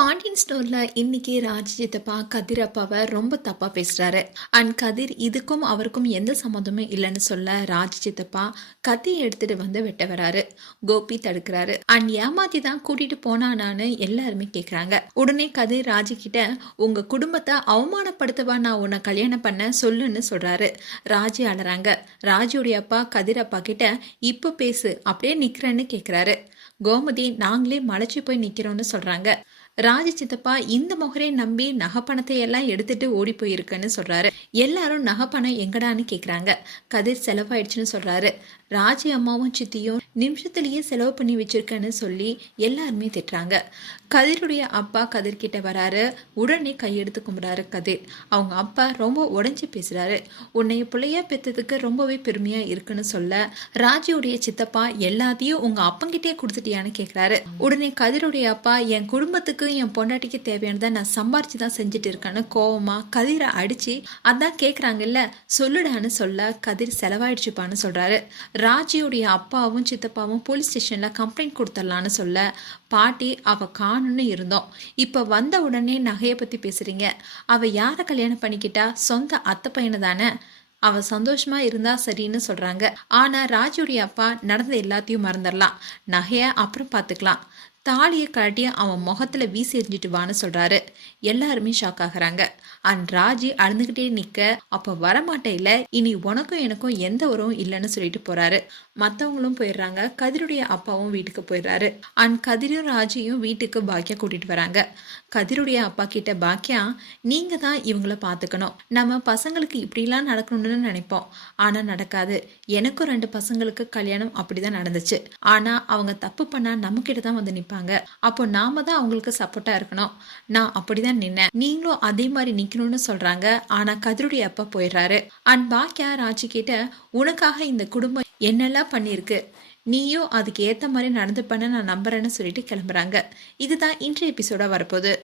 பாண்டியன் ஸ்டோர்ல இன்னைக்கு ராஜ் சித்தப்பா கதிர் அப்பாவை ரொம்ப தப்பா பேசுறாரு. அண்ட் கதிர் இதுக்கும் அவருக்கும் எந்த சம்மந்தமும் இல்லைன்னு சொல்ல ராஜ்ஜியத்தப்பா கத்தி எடுத்துட்டு வந்து வெட்ட வராரு. கோபி தடுக்கிறாரு. அண்ட் ஏமாத்தி தான் கூட்டிட்டு போனானான்னு எல்லாருமே கேக்குறாங்க. உடனே கதிர் ராஜி கிட்ட உங்க குடும்பத்தை அவமானப்படுத்தவா நான் உன்னை கல்யாணம் பண்ண சொல்லுன்னு சொல்றாரு. ராஜி அழறாங்க. ராஜியோடைய அப்பா கதிர் அப்பா கிட்ட இப்போ பேசு அப்படியே நிக்கிறேன்னு கேக்குறாரு. கோமதி நாங்களே மலைச்சு போய் நிக்கிறோம்னு சொல்றாங்க. ராஜ சித்தப்பா இந்த முகரே நம்பி நகைப்பணத்தை எல்லாம் எடுத்துட்டு ஓடி போயிருக்குன்னு சொல்றாரு. எல்லாரும் நகைப்பணம் எங்கடான்னு கேக்குறாங்க. கதிர் செலவாயிடுச்சுன்னு சொல்றாரு. ராஜி அம்மாவும் சித்தியும் நிமிஷத்துலயே செலவு பண்ணி வச்சிருக்கேன்னு சொல்லி எல்லாருமே திட்டுறாங்க. கதிருடைய அப்பா கதிர் கிட்ட வராரு. உடனே கையெடுத்து கும்பிடாரு கதிர். அவங்க அப்பா ரொம்ப உடஞ்சி பேசுறாரு. உன்னைய பிள்ளையா பெத்ததுக்கு ரொம்பவே பெருமையா இருக்குன்னு சொல்ல ராஜியுடைய சித்தப்பா எல்லாத்தையும் உங்க அப்பங்கிட்டே கொடுத்துட்டியான்னு கேக்குறாரு. உடனே கதிருடைய அப்பா என் குடும்பத்துக்கு என் பொண்டாட்டிக்கு தேவையானதை நான் சம்பாரிச்சு தான் செஞ்சுட்டு இருக்கேன்னு கோவமாக கதிரை அடித்து அதான் கேட்குறாங்கல்ல சொல்லுடான்னு சொல்ல கதிர் செலவாயிடுச்சுப்பான்னு சொல்கிறாரு ராஜியுடைய அப்பாவும் சித்தப்பாவும் போலீஸ் ஸ்டேஷனில் கம்ப்ளைண்ட் கொடுத்துடலான்னு சொல்ல பாட்டி அவ காணுன்னு இருந்தோம். இப்போ வந்த உடனே நகையை பற்றி பேசுகிறீங்க அவள் யாரை கல்யாணம் பண்ணிக்கிட்டா? சொந்த அத்தை பையனை தானே. அவ சந்தோஷமா இருந்தா சரின்னு சொல்றாங்க. ஆனா ராஜுடைய அப்பா நடந்த எல்லாத்தையும் மறந்துடலாம். நகைய அப்புறம் பார்த்துக்கலாம். தாலியை காட்டி அவன் முகத்துல வீசி எறிஞ்சிட்டு வான்னு சொல்றாரு. எல்லாருமே ஷாக் ஆகுறாங்க. அண்ட் ராஜி அழுந்துகிட்டே நிக்க அப்ப வரமாட்டே இனி உனக்கும் எனக்கும் எந்த உறவும் இல்லைன்னு சொல்லிட்டு போறாரு. மத்தவங்களும் போயிடுறாங்க. கதிருடைய அப்பாவும் வீட்டுக்கு போயிடுறாரு. அண்ட் கதிரும் ராஜியும் வீட்டுக்கு பாக்கியா கூட்டிட்டு வராங்க. கதிருடைய அப்பா கிட்ட பாக்கியா நீங்க தான் இவங்கள பாத்துக்கணும். நம்ம பசங்களுக்கு இப்படிலாம் நடக்கணும்னு நினைப்போம். ஆனா நடக்காது. எனக்கும் ரெண்டு பசங்களுக்கு கல்யாணம் அப்படிதான் நடந்துச்சு. ஆனா அவங்க தப்பு பண்ணா நம்ம கிட்ட தான் வந்து நிப்பாங்க அப்போ நாம தான் அவங்களுக்கு சப்போர்ட்டா இருக்கணும். நான் அப்படிதான் நின்னேன். நீங்களும் அதே மாதிரி நிக்கணும்னு சொல்றாங்க. ஆனா கதிருடைய அப்பா போயிடுறாரு. அண்ட் பாக்கியா ராஜி கிட்ட உனக்காக இந்த குடும்பம் என்னெல்லாம் பண்ணியிருக்கு? நீயும் அதுக்கு ஏத்த மாதிரி நடந்துப்பன்னு நான் நம்புறேன்னு சொல்லிட்டு கிளம்புறாங்க. இதுதான் இன்றைய எபிசோடா வரப்போகுது.